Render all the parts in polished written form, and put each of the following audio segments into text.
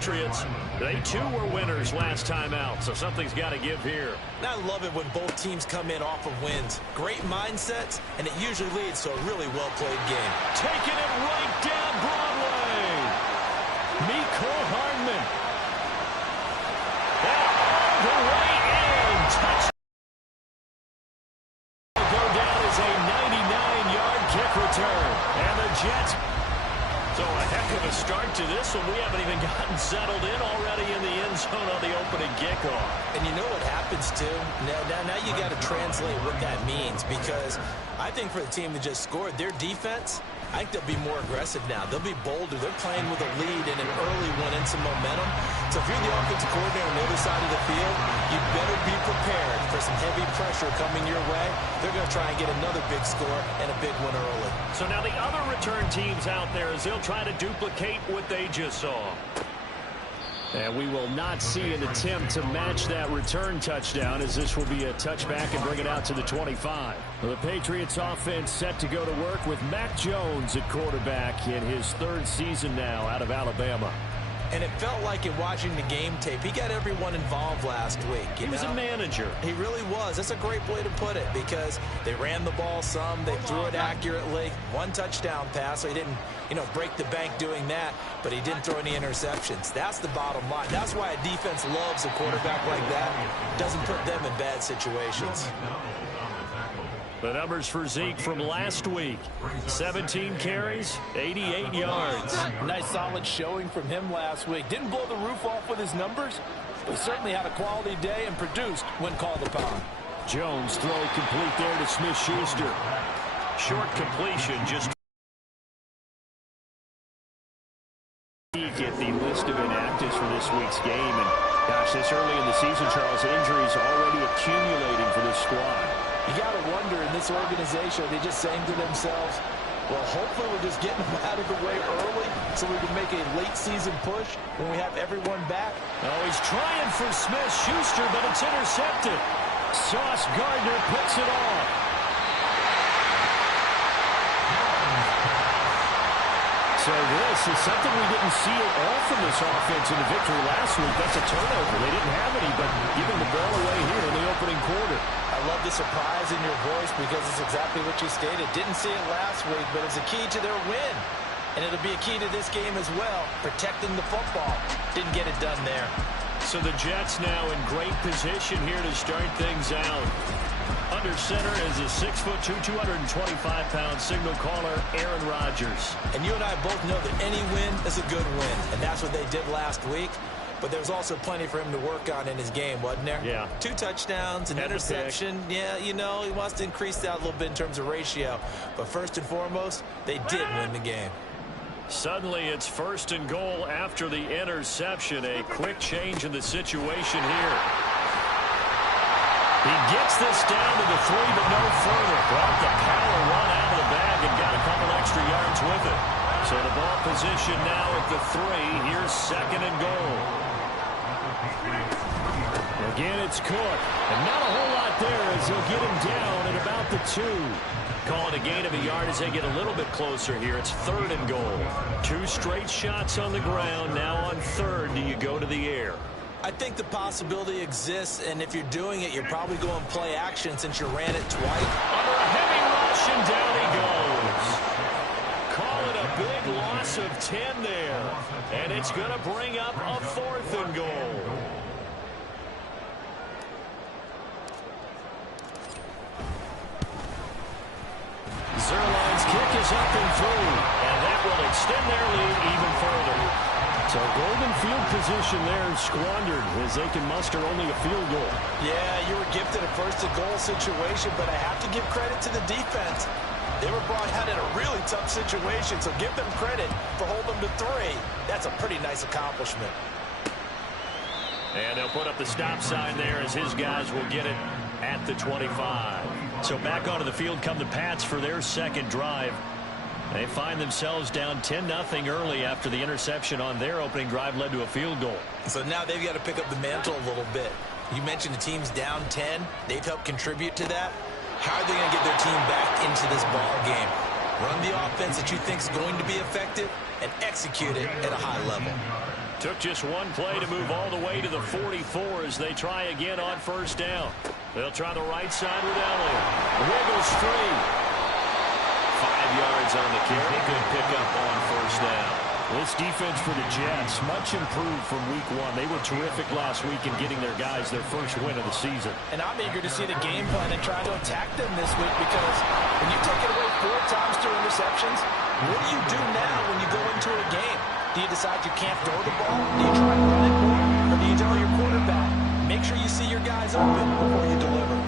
Patriots. They, too, were winners last time out, so something's got to give here. I love it when both teams come in off of wins. Great mindsets, and it usually leads to a really well-played game. Taking it right down Broadway. Mecole Hardman. And all the way in. Touchdown. Go down as a 99-yard kick return. And the Jets. So a heck of a start to this one. We haven't even gotten settled in already in the end zone on the opening kickoff. And you know what happens, too? Now you got to translate what that means, because I think for the team that just scored, their defense, I think they'll be more aggressive now. They'll be bolder. They're playing with a lead and an early one and some momentum. So if you're the offensive coordinator on the other side of the field, you better be prepared for some heavy pressure coming your way. They're going to try and get another big score and a big one early. So now the other return teams out there, as they'll try to duplicate what they just saw. And we will not see an attempt to match that return touchdown, as this will be a touchback and bring it out to the 25. The Patriots offense set to go to work with Mac Jones at quarterback in his third season now out of Alabama. And it felt like in watching the game tape, he got everyone involved last week. He was a manager. He really was. That's a great way to put it, because they ran the ball some, they threw it accurately. One touchdown pass, so he didn't, break the bank doing that, but he didn't throw any interceptions. That's the bottom line. That's why a defense loves a quarterback like that. Doesn't put them in bad situations. The numbers for Zeke from last week: 17 carries, 88 yards. Nice solid showing from him last week. Didn't blow the roof off with his numbers, but certainly had a quality day and produced when called upon. Jones throw complete there to Smith-Schuster. Short completion, just at the list of inactives for this week's game. And gosh, this early in the season, Charles, injuries already accumulating for this squad. You got to wonder, in this organization, are they just saying to themselves, well, hopefully we're just getting them out of the way early so we can make a late-season push when we have everyone back? Oh, he's trying for Smith-Schuster, but it's intercepted. Sauce Gardner picks it off. So this is something we didn't see at all from this offense in the victory last week. That's a turnover. They didn't have any, but giving the ball away here in the opening quarter. I love the surprise in your voice, because it's exactly what you stated. Didn't see it last week, but it's a key to their win. And it'll be a key to this game as well, protecting the football. Didn't get it done there. So the Jets now in great position here to start things out. Under center is a 6'2", 225-pound signal caller, Aaron Rodgers. And you and I both know that any win is a good win, and that's what they did last week. But there was also plenty for him to work on in his game, wasn't there? Yeah. 2 touchdowns, an interception. Yeah, he wants to increase that a little bit in terms of ratio. But first and foremost, they did win the game. Suddenly it's 1st and goal after the interception. A quick change in the situation here. He gets this down to the 3, but no further. Brought the power run out of the bag and got a couple extra yards with it. So the ball position now at the 3. Here's 2nd and goal. Again, it's Cook. And not a whole lot there as he'll get him down at about the 2. Calling a gain of a yard as they get a little bit closer here. It's 3rd and goal. 2 straight shots on the ground. Now on 3rd, do you go to the air? I think the possibility exists, and if you're doing it, you're probably going play action since you ran it twice. Under a heavy rush, and down he goes. Call it a big loss of 10 there, and it's going to bring up a 4th and goal. Zerline's kick is up and through, and that will extend their lead even further. So golden field position there squandered as they can muster only a field goal. Yeah, you were gifted a 1st and goal situation, but I have to give credit to the defense. They were brought out in a really tough situation, so give them credit for holding them to 3. That's a pretty nice accomplishment. And they'll put up the stop sign there as his guys will get it at the 25. So back onto the field come the Pats for their 2nd drive. They find themselves down 10-0 early after the interception on their opening drive led to a field goal. So now they've got to pick up the mantle a little bit. You mentioned the team's down 10. They've helped contribute to that. How are they going to get their team back into this ball game? Run the offense that you think is going to be effective and execute it at a high level. Took just one play to move all the way to the 44 as they try again on first down. They'll try the right side with Elliott. Wiggles free. 5 yards on the carry. Good pickup on first down. This defense for the Jets, much improved from week 1. They were terrific last week in getting their guys their first win of the season. And I'm eager to see the game plan and try to attack them this week, because when you take it away 4 times through interceptions, what do you do now when you go into a game? Do you decide you can't throw the ball? Do you try to run it more? Or do you tell your quarterback, make sure you see your guys open before you deliver?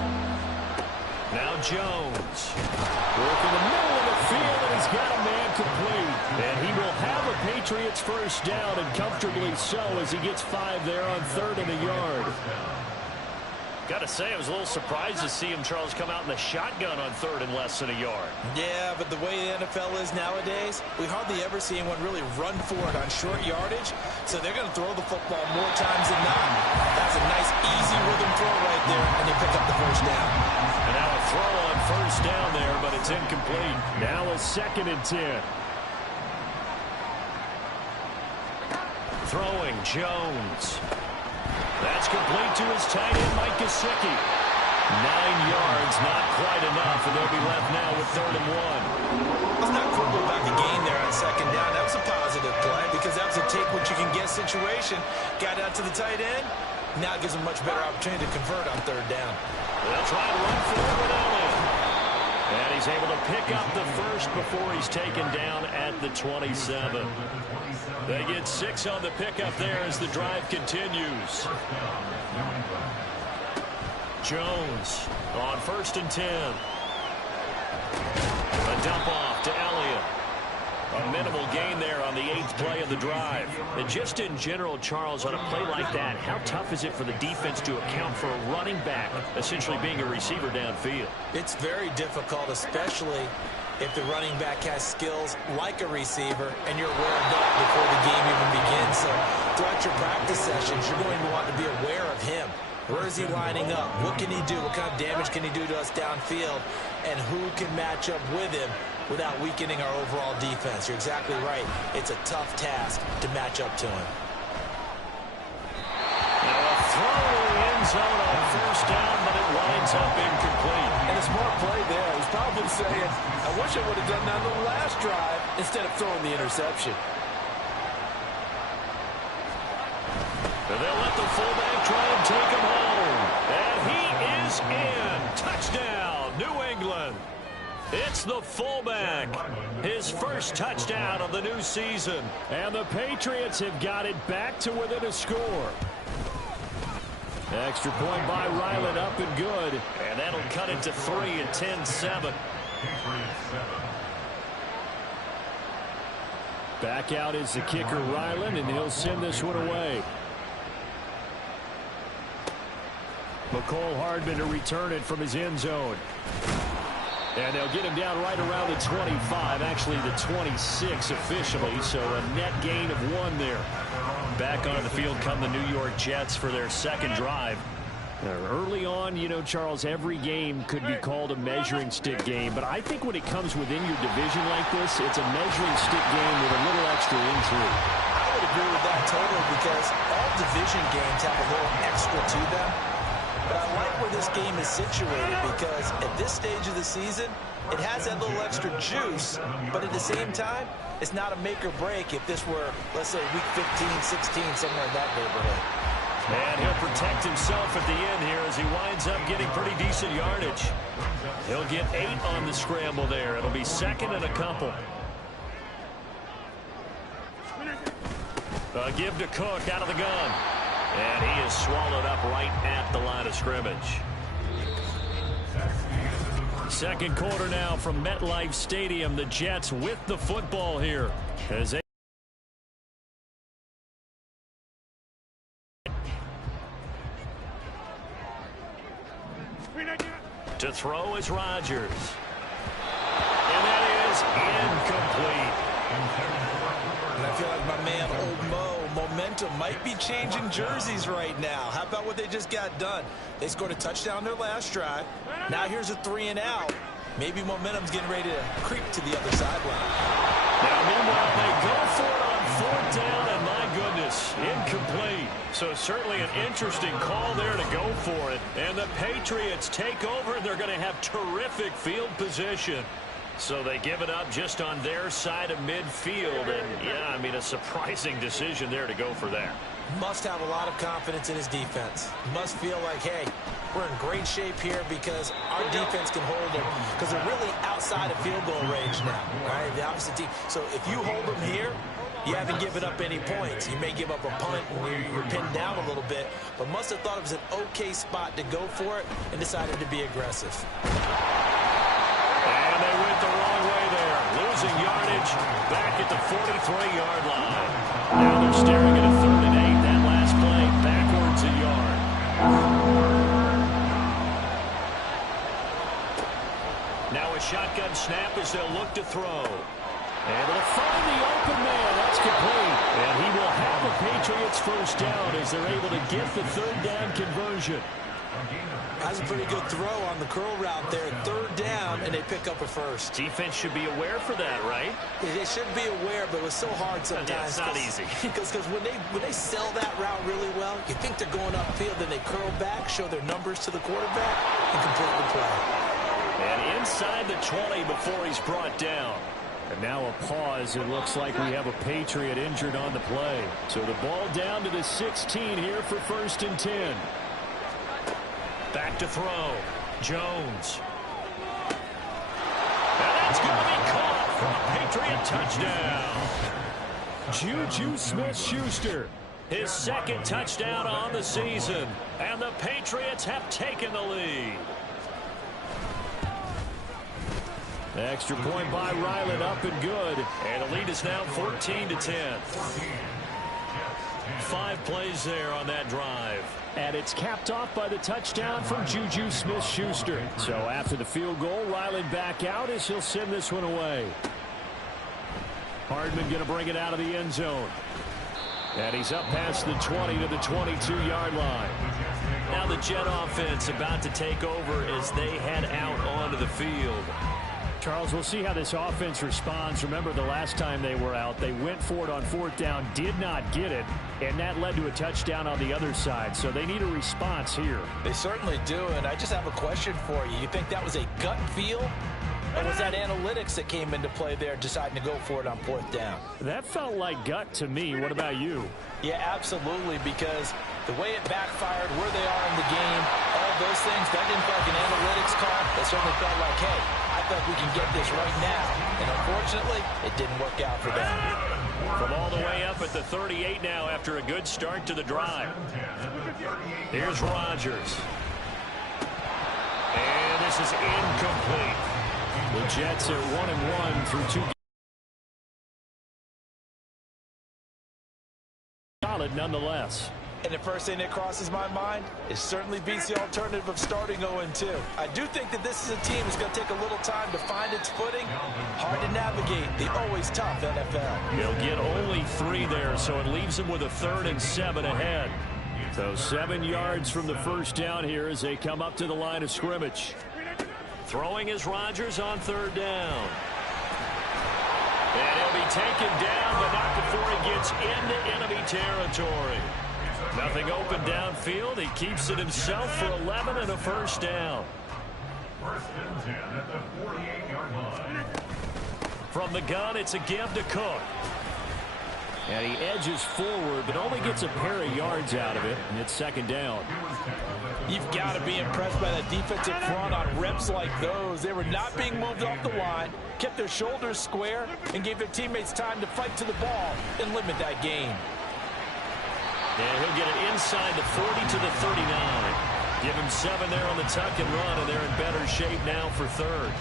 Now Jones. Working the middle of the field, and he's got a man complete. And he will have a Patriots first down, and comfortably so, as he gets 5 there on 3rd and a yard. Got to say, I was a little surprised to see him, Charles, come out in the shotgun on 3rd and less than a yard. Yeah, but the way the NFL is nowadays, we hardly ever see anyone really run for it on short yardage. So they're going to throw the football more times than not. That's a nice, easy rhythm throw right there, and they pick up the first down. And now a throw on first down there, but it's incomplete. Now a 2nd and 10. Throwing, Jones. That's complete to his tight end, Mike Gesicki. 9 yards, not quite enough, and they'll be left now with 3rd and 1. Let's not quibble about the gain there on 2nd down. That was a positive play, because that was a take-what-you-can-get situation. Got out to the tight end. Now it gives them a much better opportunity to convert on 3rd down. They'll try to run forward with Elliott. And he's able to pick up the first before he's taken down at the 27. They get 6 on the pickup there as the drive continues. Jones on 1st and 10. A dump off to Elliott. A minimal gain there on the 8th play of the drive. And just in general, Charles, on a play like that, how tough is it for the defense to account for a running back essentially being a receiver downfield? It's very difficult, especially if the running back has skills like a receiver, and you're aware of that before the game even begins. So throughout your practice sessions, you're going to want to be aware of him. Where is he lining up? What can he do? What kind of damage can he do to us downfield? And who can match up with him without weakening our overall defense? You're exactly right. It's a tough task to match up to him. Now a throw to the end zone on first down, but it winds up incomplete. And a smart play there. He's probably saying, I wish I would have done that on the last drive instead of throwing the interception. And they'll let the fullback try and take him home. And he is in. Touchdown, New England. It's the fullback. His first touchdown of the new season. And the Patriots have got it back to within a score. Extra point by Ryland, up and good. And that'll cut it to 3 at 10-7. Back out is the kicker, Ryland, and he'll send this one away. McCole Hardman to return it from his end zone. And they'll get him down right around the 25, actually the 26 officially, so a net gain of 1 there. Back onto the field come the New York Jets for their 2nd drive. Early on, you know, Charles, every game could be called a measuring stick game, but I think when it comes within your division like this, it's a measuring stick game with a little extra intrigue. I would agree with that totally, because all division games have a little extra to them. But I like where this game is situated, because at this stage of the season, it has that little extra juice, but at the same time, it's not a make or break if this were, let's say, week 15, 16, somewhere in that neighborhood. And he'll protect himself at the end here as he winds up getting pretty decent yardage. He'll get 8 on the scramble there. It'll be 2nd and a couple. Give to Cook out of the gun. And he is swallowed up right at the line of scrimmage. 2nd quarter now from MetLife Stadium. The Jets with the football here as they to throw is Rodgers. And that is incomplete. And I feel like my man, Old Mo, momentum might be changing jerseys right now. How about what they just got done? They scored a touchdown their last drive. Now here's a 3 and out. Maybe momentum's getting ready to creep to the other sideline. Now, meanwhile, they go for it on 4th down, and my goodness, this. Incomplete. So certainly an interesting call there to go for it. And the Patriots take over. They're going to have terrific field position. So they give it up just on their side of midfield. And, yeah, I mean, a surprising decision there to go for that. Must have a lot of confidence in his defense. Must feel like, hey, we're in great shape here because our defense can hold them. Because they're really outside of field goal range now. Right? The opposite team. So if you hold them here, you haven't given up any points. You may give up a punt and you're pinned down a little bit. But must have thought it was an okay spot to go for it and decided to be aggressive. And they went the wrong way there. Losing yardage back at the 43-yard line. Now they're staring at a 3rd and 8. That last play backwards a yard. Now a shotgun snap as they'll look to throw. And they'll find the open man. That's complete. And he will have the Patriots first down as they're able to get the 3rd down conversion. That's a pretty good throw on the curl route there. 3rd down, and they pick up a first. Defense should be aware for that, right? They should be aware, but it was so hard sometimes. Yeah, it's not easy. Because when they sell that route really well, you think they're going upfield, then they curl back, show their numbers to the quarterback, and complete the play. And inside the 20 before he's brought down. And now a pause. It looks like we have a Patriot injured on the play. So the ball down to the 16 here for 1st and 10. Back to throw. Jones. And that's going to be caught for a Patriot touchdown. Juju Smith-Schuster. His 2nd touchdown on the season. And the Patriots have taken the lead. The extra point by Ryland up and good. And the lead is now 14-10. 5 plays there on that drive. And it's capped off by the touchdown from Juju Smith-Schuster. So after the field goal, Ryland back out as he'll send this one away. Hardman going to bring it out of the end zone. And he's up past the 20 to the 22-yard line. Now the Jet offense about to take over as they head out onto the field. Charles, we'll see how this offense responds. Remember the last time they were out, they went for it on 4th down, did not get it, and that led to a touchdown on the other side. So they need a response here. They certainly do, and I just have a question for you. You think that was a gut feel? Or was that analytics that came into play there deciding to go for it on 4th down? That felt like gut to me. What about you? Yeah, absolutely, because the way it backfired, where they are in the game, all those things, that didn't feel like an analytics call. That certainly felt like, hey, I think we can get this right now. And unfortunately, it didn't work out for them. From all the way up at the 38 now after a good start to the drive. Here's Rodgers. And this is incomplete. The Jets are 1-1 through 2 games. Solid nonetheless. And the first thing that crosses my mind is certainly beats the alternative of starting 0-2. I do think that this is a team that's going to take a little time to find its footing. Hard to navigate the always tough NFL. They'll get only 3 there, so it leaves them with a 3rd and 7 ahead. So 7 yards from the first down here as they come up to the line of scrimmage. Throwing is Rodgers on 3rd down. And he'll be taken down, but not before he gets into enemy territory. Nothing open downfield. He keeps it himself for 11 and a first down. 1st and 10 at the 48-yard line. From the gun, it's a give to Cook. And he edges forward, but only gets a pair of yards out of it, and it's 2nd down. You've got to be impressed by that defensive front on reps like those. They were not being moved off the line, kept their shoulders square, and gave their teammates time to fight to the ball and limit that gain. And he'll get it inside the 40 to the 39. Give him 7 there on the tuck and run, and they're in better shape now for 3rd.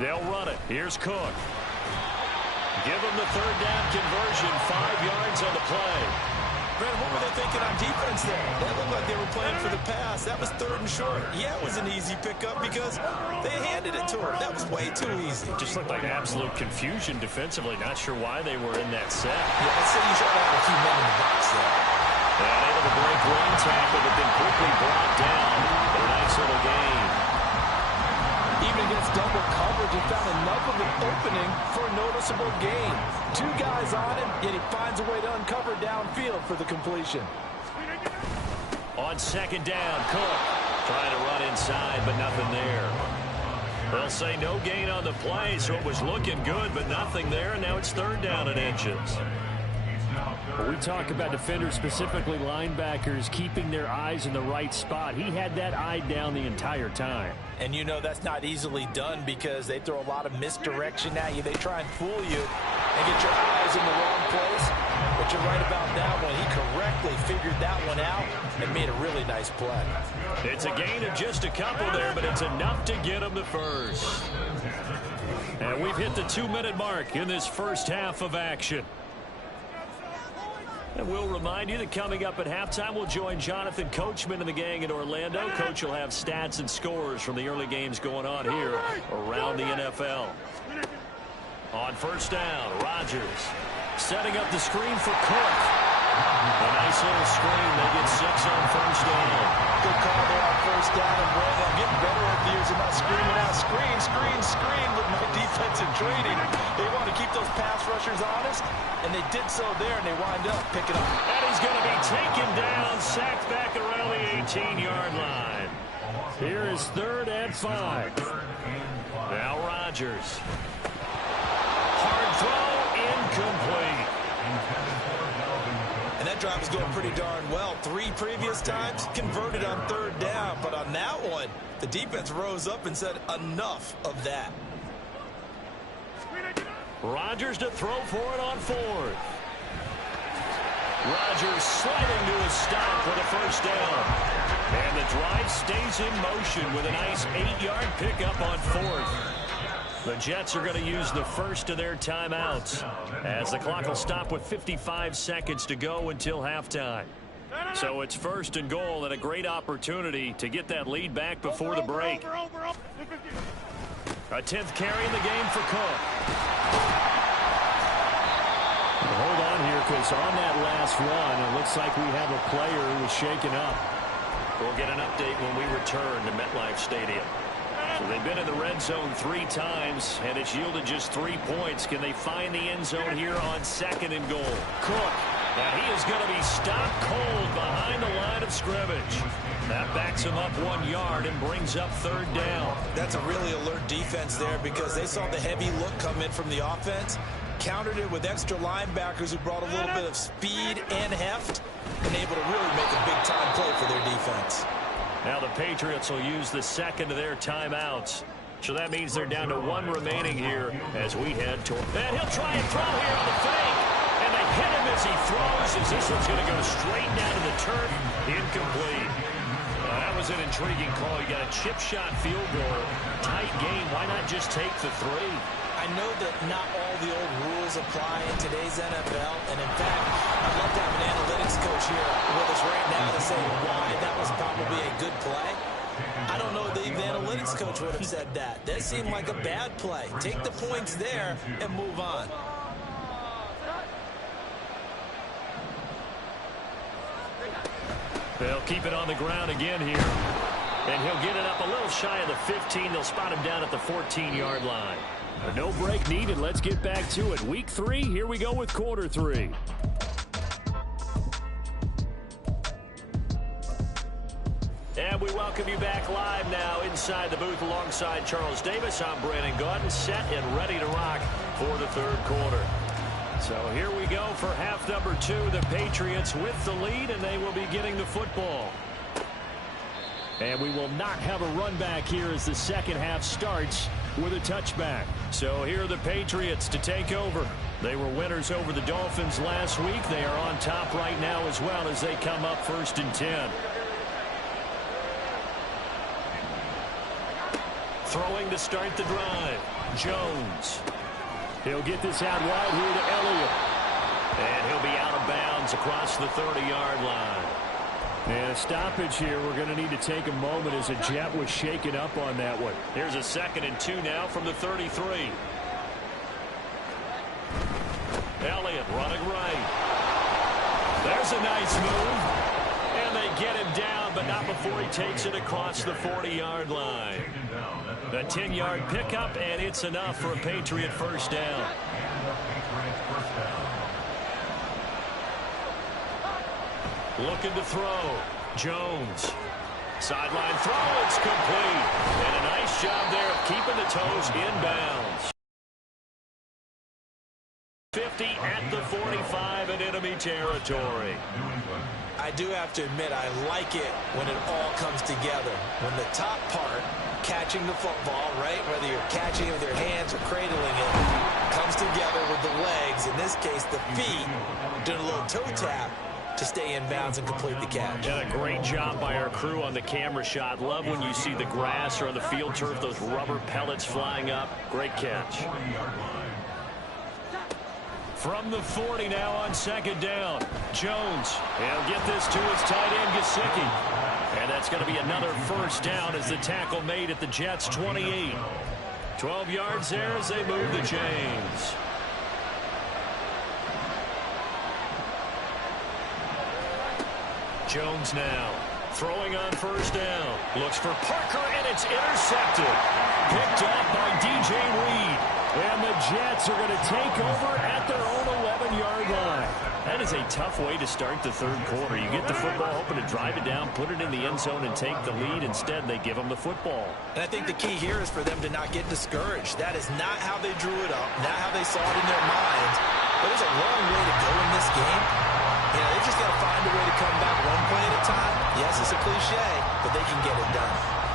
They'll run it. Here's Cook. Give him the 3rd down conversion. 5 yards on the play. Brad, what were they thinking on defense there? That looked like they were playing for the pass. That was 3rd and short. Yeah, it was an easy pickup because they handed it to him. That was way too easy. Just looked like absolute confusion defensively. Not sure why they were in that set. Yeah, I'd say you should have a few men in the box there. And able to break 1 tackle, but then quickly brought down. A nice little gain. Even against double coverage and found enough of an opening for a noticeable gain. Two guys on him, yet he finds a way to uncover downfield for the completion. On second down, Cook trying to run inside, but nothing there. They'll say no gain on the play, so it was looking good, but nothing there, and now it's third down and inches. When we talk about defenders, specifically linebackers, keeping their eyes in the right spot, he had that eye down the entire time. And you know that's not easily done because they throw a lot of misdirection at you. They try and fool you and get your eyes in the wrong place. But you're right about that one. He correctly figured that one out and made a really nice play. It's a gain of just a couple there, but it's enough to get him the first. And we've hit the 2-minute mark in this first half of action. And we'll remind you that coming up at halftime, we'll join Jonathan Coachman and the gang in Orlando. Coach will have stats and scores from the early games going on here around the NFL. On first down, Rodgers setting up the screen for Cook. A nice little screen. They get 6 on first down. Good call there on first down. And Brandon, I'm getting better over the years about screaming out, screen, screen, screen with my defensive training. They want to keep those pass rushers honest, and they did so there, and they wind up picking up. And he's going to be taken down, sacked back around the 18-yard line. Here is 3rd and 5. Now Rodgers. Hard throw, incomplete. And that drive is going pretty darn well. 3 previous times converted on 3rd down. But on that one, the defense rose up and said enough of that. Rodgers to throw for it on 4th. Rodgers sliding to a stop with a first down. And the drive stays in motion with a nice 8-yard pickup on 4th. The Jets are going to use the first of their timeouts as the clock will stop with 55 seconds to go until halftime. So it's 1st and goal and a great opportunity to get that lead back before the break. A 10th carry in the game for Cook. Hold on here, because on that last run, it looks like we have a player who was shaken up. We'll get an update when we return to MetLife Stadium. So they've been in the red zone 3 times, and it's yielded just 3 points. Can they find the end zone here on 2nd and goal? Cook. Now he is going to be stopped cold behind the line of scrimmage. That backs him up 1 yard and brings up 3rd down. That's a really alert defense there because they saw the heavy look come in from the offense, countered it with extra linebackers who brought a little bit of speed and heft, and able to really make a big-time play for their defense. Now the Patriots will use the 2nd of their timeouts. So that means they're down to 1 remaining here as we head toward. And he'll try and throw here on the fake. And they hit him as he throws, as this one's going to go straight down to the turf. Incomplete. That was an intriguing call. You got a chip shot field goal. Tight game. Why not just take the 3? I know that not all the old rules apply in today's NFL, and in fact, I'd love to have an analytics coach here with us right now to say why that was probably a good play. I don't know that the analytics coach would have said that. That seemed like a bad play. Take the points there and move on. They'll keep it on the ground again here. And he'll get it up a little shy of the 15. They'll spot him down at the 14-yard line. No break needed. Let's get back to it. Week 3, here we go with quarter 3. And we welcome you back live now inside the booth alongside Charles Davis. I'm Brandon Gaudin, set and ready to rock for the 3rd quarter. So here we go for half number 2. The Patriots with the lead, and they will be getting the football. And we will not have a run back here as the second half starts with a touchback. So here are the Patriots to take over. They were winners over the Dolphins last week. They are on top right now as well as they come up 1st and 10. Throwing to start the drive. Jones. He'll get this out wide here to Elliott. And he'll be out of bounds across the 30-yard line. And a stoppage here. We're going to need to take a moment as a Jet was shaken up on that one. Here's a 2nd and 2 now from the 33. Elliott running right. There's a nice move. And they get him down but not before he takes it across the 40-yard line. A 10-yard pickup, and it's enough for a Patriot first down. Looking to throw. Jones. Sideline throw, it's complete. And a nice job there of keeping the toes inbounds. 50 at the 45 in enemy territory. I do have to admit, I like it when it all comes together. When the top part, catching the football, right, whether you're catching it with your hands or cradling it, comes together with the legs, in this case the feet, doing a little toe tap to stay in bounds and complete the catch. And a great job by our crew on the camera shot. Love when you see the grass or on the field turf, those rubber pellets flying up. Great catch. From the 40 now on second down. Jones. He'll get this to his tight end, Gesicki. And that's going to be another first down as the tackle made at the Jets' 28. 12 yards there as they move the chains. Jones now throwing on first down. Looks for Parker, and it's intercepted. Picked up by DJ Reed. And the Jets are going to take over at their own 11-yard line. That is a tough way to start the third quarter. You get the football, hoping to drive it down, put it in the end zone, and take the lead. Instead, they give them the football. And I think the key here is for them to not get discouraged. That is not how they drew it up, not how they saw it in their minds. But there's a long way to go in this game. You know, they just got to find a way to come back one play at a time. Yes, it's a cliche, but they can get it done.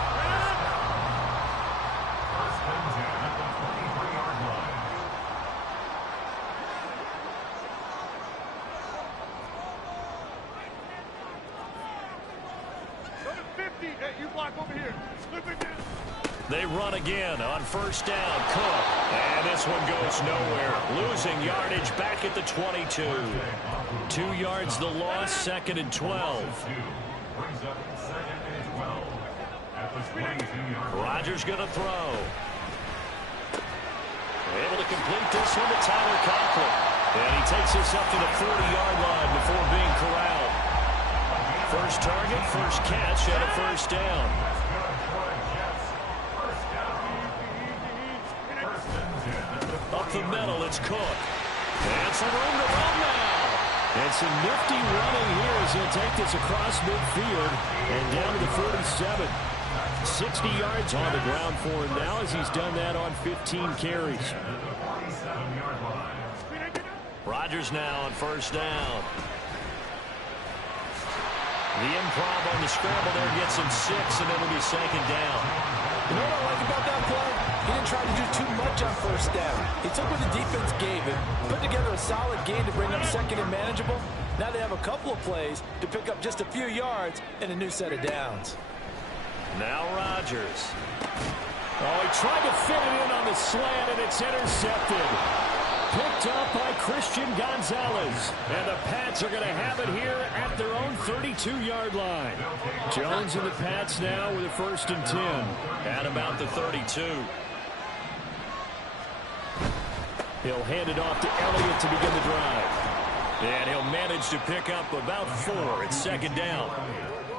They run again on first down. Cook. And this one goes nowhere. Losing yardage back at the 22. 2 yards the loss, second and 12. Rodgers going to throw. Able to complete this one to Tyler Conklin. And he takes this up to the 40-yard line before being corralled. First target, first catch, and a first down. Up the middle, it's Cook. And some room to run now. And some nifty running here as he'll take this across midfield and down to the 47. 60 yards on the ground for him now as he's done that on 15 carries. Rodgers now on first down. The improv on the scramble there gets him 6, and it'll be second down. You know what I like about that play? He didn't try to do too much on first down. He took what the defense gave him, put together a solid game to bring up second and manageable. Now they have a couple of plays to pick up just a few yards and a new set of downs. Now Rodgers. Oh, he tried to fit it in on the slant, and it's intercepted. Picked up by Christian Gonzalez. And the Pats are going to have it here at their own 32-yard line. Jones and the Pats now with a first and 10. At about the 32. He'll hand it off to Elliott to begin the drive. And he'll manage to pick up about 4. It's second down.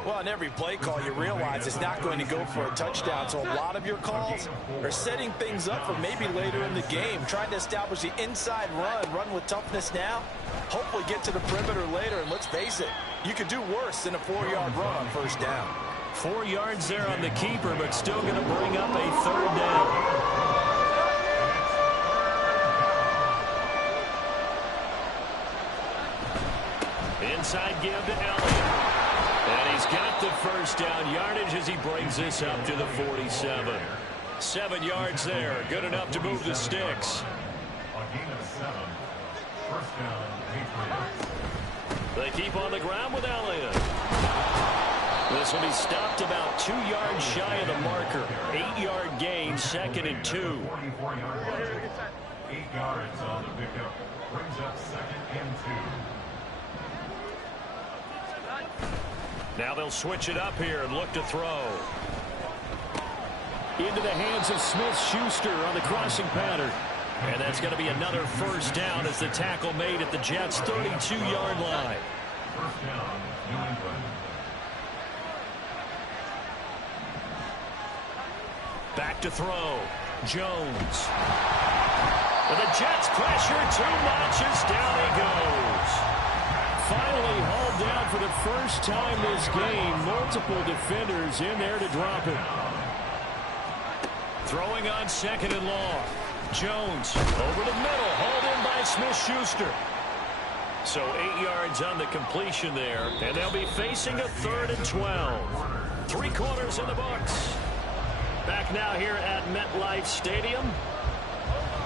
Well, on every play call, you realize it's not going to go for a touchdown. So a lot of your calls are setting things up for maybe later in the game, trying to establish the inside run with toughness now, hopefully get to the perimeter later. And let's face it, you could do worse than a 4-yard run on first down. 4 yards there on the keeper, but still going to bring up a third down. Inside give to Elliott. And he's got the first down yardage as he brings this up to the 47. 7 yards there. Good enough to move the sticks. They keep on the ground with Elliott. This one he stopped about 2 yards shy of the marker. 8-yard gain, second and 2. 8 yards on the pickup. Brings up second and 2. Now they'll switch it up here and look to throw. Into the hands of Smith-Schuster on the crossing pattern. And that's going to be another first down as the tackle made at the Jets' 32-yard line. First down, New England. Back to throw. Jones. And the Jets pressure too much as down he goes. Finally hauled down for the first time this game. Multiple defenders in there to drop him. Throwing on second and long. Jones over the middle. Hauled in by Smith-Schuster. So 8 yards on the completion there. And they'll be facing a 3rd and 12. 3 quarters in the books. Back now here at MetLife Stadium.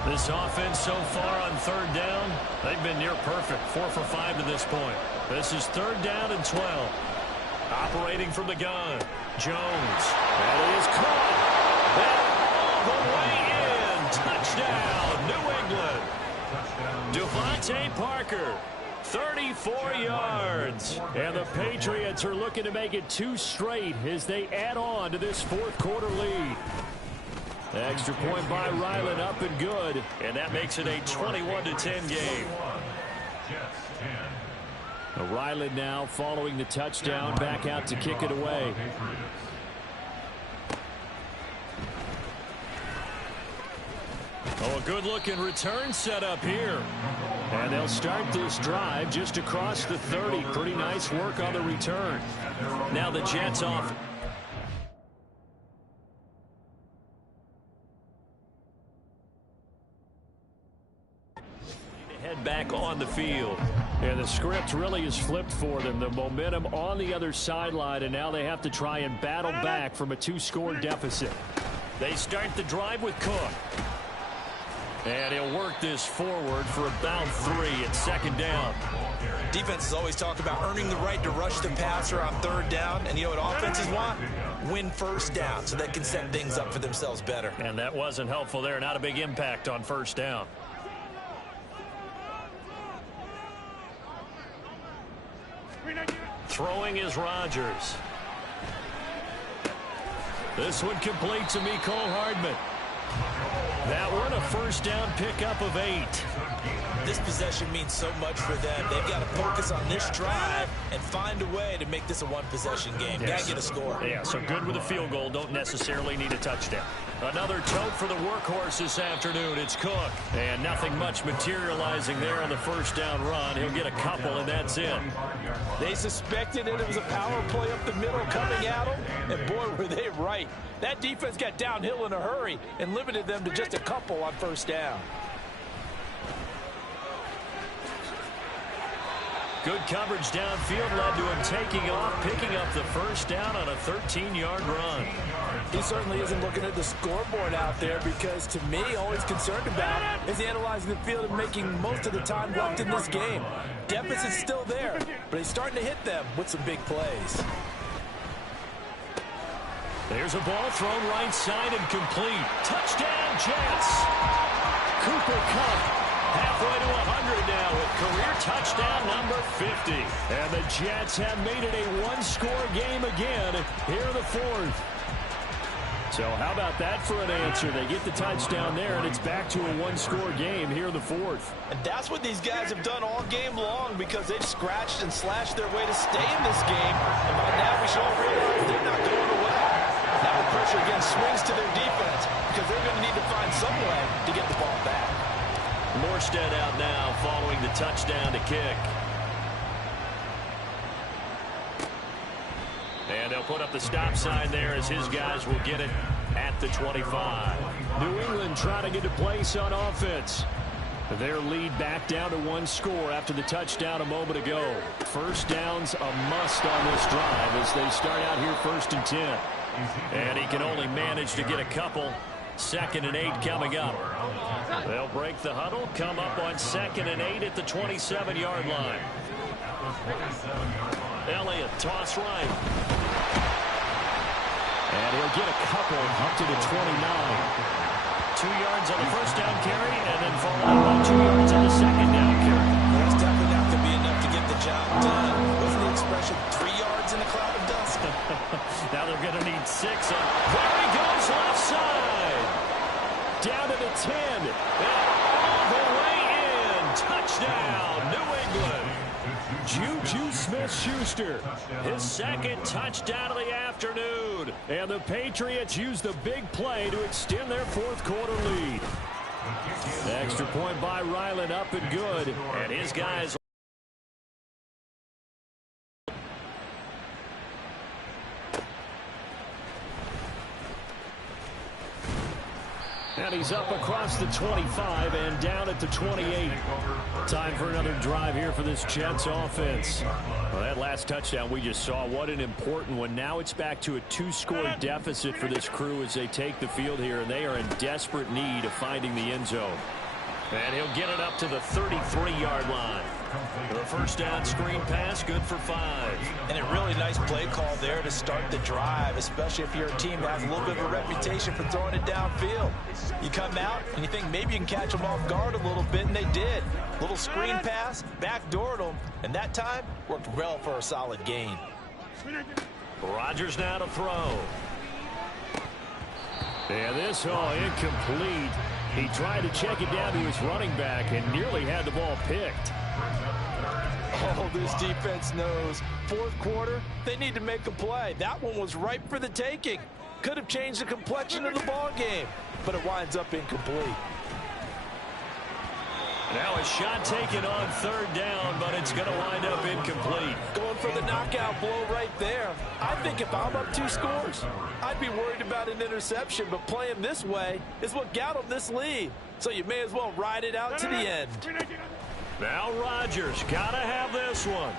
This offense so far on 3rd down, they've been near perfect. 4 for 5 to this point. This is 3rd down and 12. Operating from the gun. Jones. And it is caught. And all the way in. Touchdown, New England. Devontae Parker. 34 yards. And the Patriots are looking to make it 2 straight as they add on to this 4th quarter lead. Extra point by Ryland up and good. And that makes it a 21-10 game. Ryland now following the touchdown back out to kick it away. Oh, a good-looking return set up here. And they'll start this drive just across the 30. Pretty nice work on the return. Now the Jets off. Head back on the field. And the script really is flipped for them. The momentum on the other sideline, and now they have to try and battle back from a 2-score deficit. They start the drive with Cook. And he'll work this forward for about 3 at 2nd down. Defenses always talk about earning the right to rush the passer on 3rd down. And you know what offenses want? Win 1st down so they can set things up for themselves better. And that wasn't helpful there. Not a big impact on 1st down. Throwing is Rodgers. This one complete to Mecole Hardman. That one a 1st down pickup of 8. This possession means so much for them. They've got to focus on this drive and find a way to make this a 1-possession game. Yes. Got to get a score. Yeah, so good with a field goal. Don't necessarily need a touchdown. Another tote for the workhorse this afternoon. It's Cook. And nothing much materializing there on the 1st down run. He'll get a couple, and that's it. They suspected it was a power play up the middle coming at them, and boy, were they right. That defense got downhill in a hurry and limited them to just a couple on 1st down. Good coverage downfield led to him taking off, picking up the 1st down on a 13-yard run. He certainly isn't looking at the scoreboard out there because, to me, all he's concerned about is analyzing the field and making most of the time left in this game. Deficit's still there, but he's starting to hit them with some big plays. There's a ball thrown right side and complete. Touchdown, Jets. Cooper Kupp halfway to 100 now with career touchdown number 50. And the Jets have made it a 1-score game again here in the 4th. So how about that for an answer? They get the touchdown there, and it's back to a 1-score game here in the 4th. And that's what these guys have done all game long because they've scratched and slashed their way to stay in this game. And by now we should all realize they're not going away. Now the pressure again swings to their defense because they're going to need to find some way to get the ball back. Morstead out now following the touchdown to kick. And they'll put up the stop sign there as his guys will get it at the 25. New England trying to get a place on offense. Their lead back down to 1 score after the touchdown a moment ago. 1st down's a must on this drive as they start out here 1st and 10. And he can only manage to get a couple. 2nd and 8 coming up. They'll break the huddle, come up on 2nd and 8 at the 27-yard line. Elliott, toss right. And he'll get a couple up to the 29. 2 yards on the 1st down carry, and then followed up by 2 yards on the 2nd down carry. That's definitely not going to be enough to get the job done. Wasn't the expression 3 yards in a cloud of dust? Now they're going to need 6. There he goes, left side. Down to the 10. And all the way in. Touchdown, New England. Juju Smith-Schuster. His 2nd touchdown of the afternoon. afternoon. And the Patriots use the big play to extend their fourth quarter lead. Extra point by Ryland, up and good. And his guys... And he's up across the 25 and down at the 28. Time for another drive here for this Jets offense. Well, that last touchdown we just saw, what an important one. Now it's back to a 2-score deficit for this crew as they take the field here, and they are in desperate need of finding the end zone. And he'll get it up to the 33-yard line. The first down screen pass, good for 5. And a really nice play call there to start the drive, especially if you're a team that has a little bit of a reputation for throwing it downfield. You come out and you think maybe you can catch them off guard a little bit, and they did. Little screen pass, backdoored them, and that time worked well for a solid gain. Rodgers now to throw. And this incomplete. He tried to check it down to his running back and nearly had the ball picked. Oh, this defense knows. Fourth quarter, they need to make a play. That one was ripe for the taking. Could have changed the complexion of the ball game, but it winds up incomplete. Now a shot taken on third down, but it's going to wind up incomplete. Going for the knockout blow right there. I think if I'm up 2 scores, I'd be worried about an interception, but playing this way is what got them this lead. So you may as well ride it out to the end. Now Rodgers got to have this one.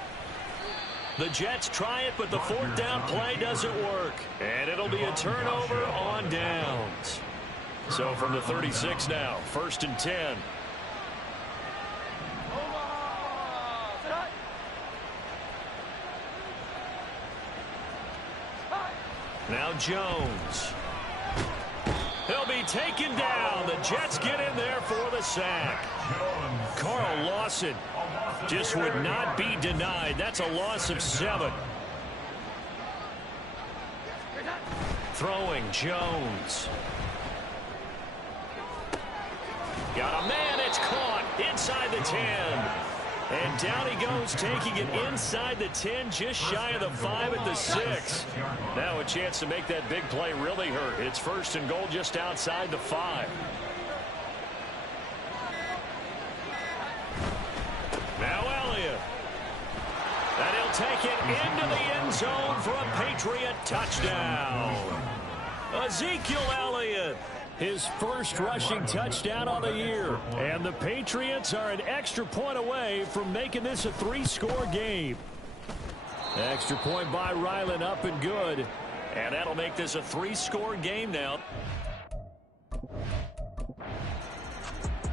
The Jets try it, but the fourth down play doesn't work. And it'll be a turnover on downs. So from the 36 now, 1st and 10. Now Jones. He'll be taken down. The Jets get in there for the sack. Carl Lawson just would not be denied. That's a loss of 7. Throwing Jones. Got a man. It's caught inside the 10. And down he goes, taking it inside the 10, just shy of the 5 at the 6. Now a chance to make that big play really hurt. It's 1st and goal just outside the 5. Now Elliott. And he'll take it into the end zone for a Patriot touchdown. Ezekiel Elliott. His first rushing touchdown of the year. And the Patriots are an extra point away from making this a 3-score game. Extra point by Ryland, up and good. And that'll make this a 3-score game now.